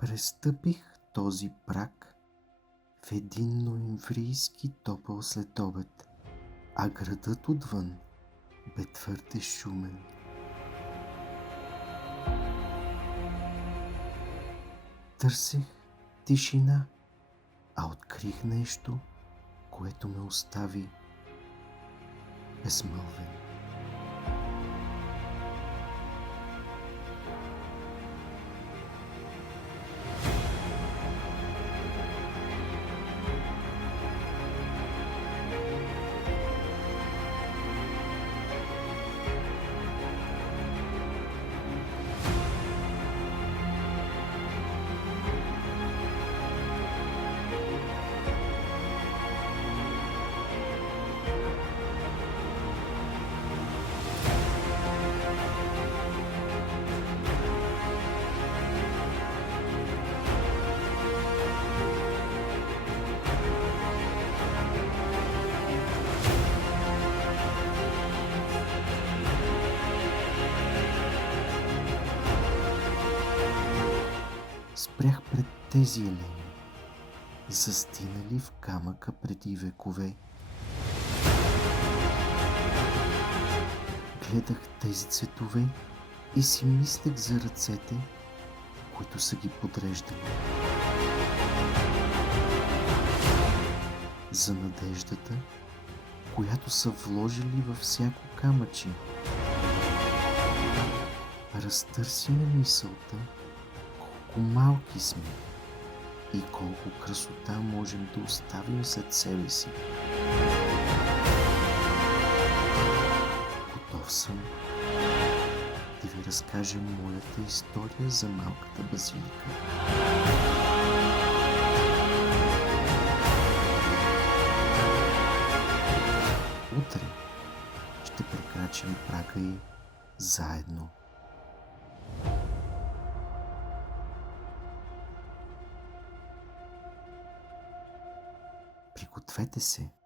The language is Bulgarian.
Престъпих този праг в един ноемврийски топъл следобед, а градът отвън бе твърде шумен. Търсех тишина, а открих нещо, което ме остави безмълвен. Спрях пред тези елени, застинали в камъка преди векове. Гледах тези цветове и си мислех за ръцете, които са ги подреждали. За надеждата, която са вложили във всяко камъче. Разтърси ме мисълта, колко малки сме и колко красота можем да оставим след себе си. Готов съм да ви разкажа моята история за малката базилика. Утре ще прекрачим прага й заедно. Пригответе се!